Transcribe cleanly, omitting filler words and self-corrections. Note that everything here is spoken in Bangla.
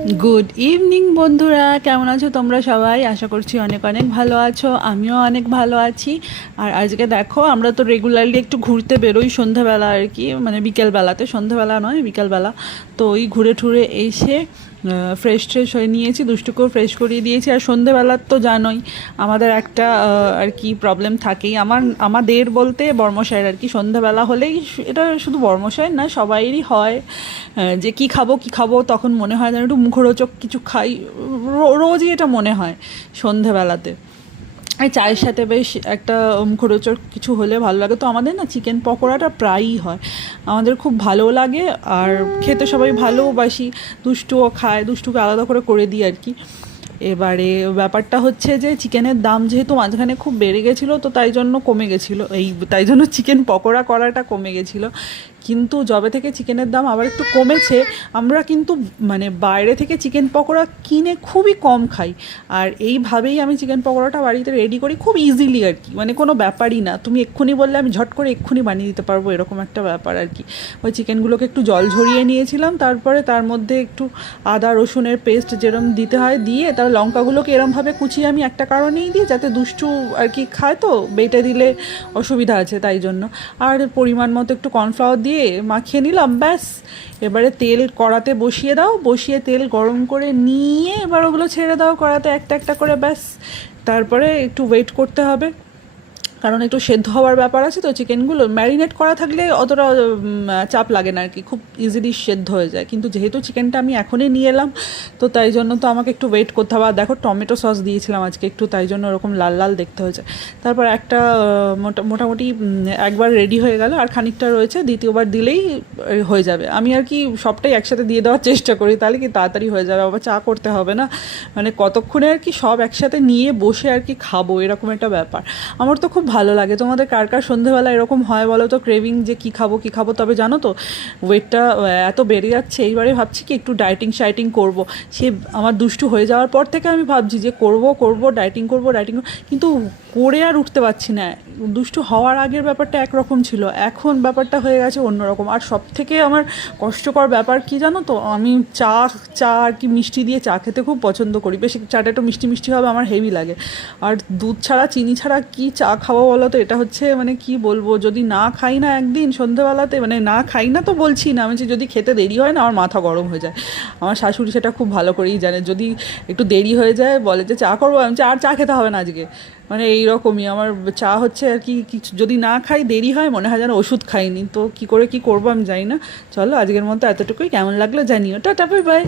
গুড ইভিনিং বন্ধুরা, কেমন আছো তোমরা সবাই? আশা করছি অনেক অনেক ভালো আছো। আমিও অনেক ভালো আছি। আর আজকে দেখো, আমরা তো রেগুলারলি একটু ঘুরতে বেরোই সন্ধ্যাবেলা আর কি, মানে বিকেলবেলাতে, সন্ধ্যাবেলা নয় বিকেলবেলা। তো ওই ঘুরে ঠুরে এসে ফ্রেশ ট্রেশ হয়ে নিয়েছি, দুষ্টুকেও ফ্রেশ করিয়ে দিয়েছি। আর সন্ধ্যেবেলার তো জানোই আমাদের একটা আর কি প্রবলেম থাকেই, আমাদের বলতে বর্মশাইয়ের আর কি। সন্ধ্যাবেলা হলেই, এটা শুধু বর্মশাইয়ের না, সবাইয়েরই হয় যে কি খাবো কি খাবো, তখন মনে হয় যেন একটু মুখরোচক কিছু খাই। রোজই এটা মনে হয় সন্ধ্যেবেলাতে। এই চায়ের সাথে বেশ একটা মুখরোচক কিছু হলে ভালো লাগে। তো আমাদের না চিকেন পকোড়াটা প্রায়ই হয়, আমাদের খুব ভালো লাগে। আর খেতে সবাই ভালোবাসি, দুষ্টুও খায়, দুষ্টুকে আলাদা করে করে দিই আর কি। এবারে ব্যাপারটা হচ্ছে যে চিকেনের দাম যেহেতু মাঝখানে খুব বেড়ে গেছিলো, তো তাই জন্য কমে গেছিলো, তাই জন্য চিকেন পকোড়া করাটা কমে গেছিলো। কিন্তু যবে থেকে চিকেনের দাম আবার একটু কমেছে, আমরা কিন্তু মানে বাইরে থেকে চিকেন পকোড়া কিনে খুবই কম খাই। আর এইভাবেই আমি চিকেন পকোড়াটা বাড়িতে রেডি করি খুব ইজিলি আর কি, মানে কোনো ব্যাপারই না। তুমি এক্ষুনি বললে আমি ঝট করে এক্ষুনি বানিয়ে দিতে পারবো, এরকম একটা ব্যাপার আর কি। ওই চিকেনগুলোকে একটু জল ঝরিয়ে নিয়েছিলাম, তারপরে তার মধ্যে একটু আদা রসুনের পেস্ট যেরকম দিতে হয় দিয়ে, তার লঙ্কাগুলোকে এরমভাবে কুচিয়ে আমি একটা কারণেই দিই, যাতে দুষ্টু আর কি খায়, তো বেটে দিলে অসুবিধা আছে তাই জন্য। আর পরিমাণ মতো একটু কর্নফ্লাওয়ার দিয়ে মাখিয়ে নিলাম, ব্যাস। এবারে তেল কড়াতে বসিয়ে দাও, বসিয়ে তেল গরম করে নিয়ে এবার ওগুলো ছেড়ে দাও কড়াতে একটা একটা করে, ব্যাস। তারপরে একটু ওয়েট করতে হবে, কারণ একটু সেদ্ধ হওয়ার ব্যাপার আছে। তো চিকেনগুলো ম্যারিনেট করা থাকলে অতটা চাপ লাগে না আর কি, খুব ইজিলি সেদ্ধ হয়ে যায়। কিন্তু যেহেতু চিকেনটা আমি এখনই নিয়ে এলাম, তো তাই জন্য তো আমাকে একটু ওয়েট করতে হবে। আর দেখো, টমেটো সস দিয়েছিলাম আজকে একটু, তাই জন্য ওরকম লাল লাল দেখতে হয়েছে। তারপর একটা মোটামুটি একবার রেডি হয়ে গেল, আর খানিকটা রয়েছে, দ্বিতীয়বার দিলেই হয়ে যাবে। আমি আর কি সবটাই একসাথে দিয়ে দেওয়ার চেষ্টা করি, তাহলে কি তাড়াতাড়ি হয়ে যাবে, আবার চা করতে হবে না। মানে কতক্ষণে আর কি সব একসাথে নিয়ে বসে আর কি খাবো, এরকম একটা ব্যাপার। আমার তো খুব ভালো লাগে। তোমাদের কার কার সন্ধেবেলা এরকম হয় বলো তো, ক্রেভিং যে কী খাবো কী খাবো? তবে জানো তো, ওয়েটটা এত বেড়ে যাচ্ছে, এইবারে ভাবছি কি একটু ডায়েটিং শাইটিং করবো। সে আমার দুষ্টু হয়ে যাওয়ার পর থেকে আমি ভাবছি যে করবো ডায়েটিং করবো, কিন্তু করে আর উঠতে পারছি না। দুষ্টু হওয়ার আগের ব্যাপারটা একরকম ছিল, এখন ব্যাপারটা হয়ে গেছে অন্যরকম। আর সব থেকে আমার কষ্টকর ব্যাপার কি জানো তো, আমি চা চা আর কি মিষ্টি দিয়ে চা খেতে খুব পছন্দ করি, বেশি চাটা একটু মিষ্টি মিষ্টি হবে, আমার হেভি লাগে। আর দুধ ছাড়া চিনি ছাড়া কি চা খাওয়া বলো তো, এটা হচ্ছে মানে কি বলবো, যদি না খাই না একদিন সন্ধেবেলাতে, মানে না খাই না তো বলছি না, আমি যদি খেতে দেরি হয় না, আমার মাথা গরম হয়ে যায়। আমার শাশুড়ি সেটা খুব ভালো করেই জানে, যদি একটু দেরি হয়ে যায় বলে যে চা করবো, আমি আর চা খেতে হবে না আজকে। মানে এইরকমই আমার চা হচ্ছে আর কি, কিছু যদি না খাই দেরি হয়, মনে হয় যেন ওষুধ খাইনি। তো কি করে কি করবো আমি জানি না। চলো আজকের মতো এতটুকুই, কেমন লাগলো জানিও, টাটা বাই বাই।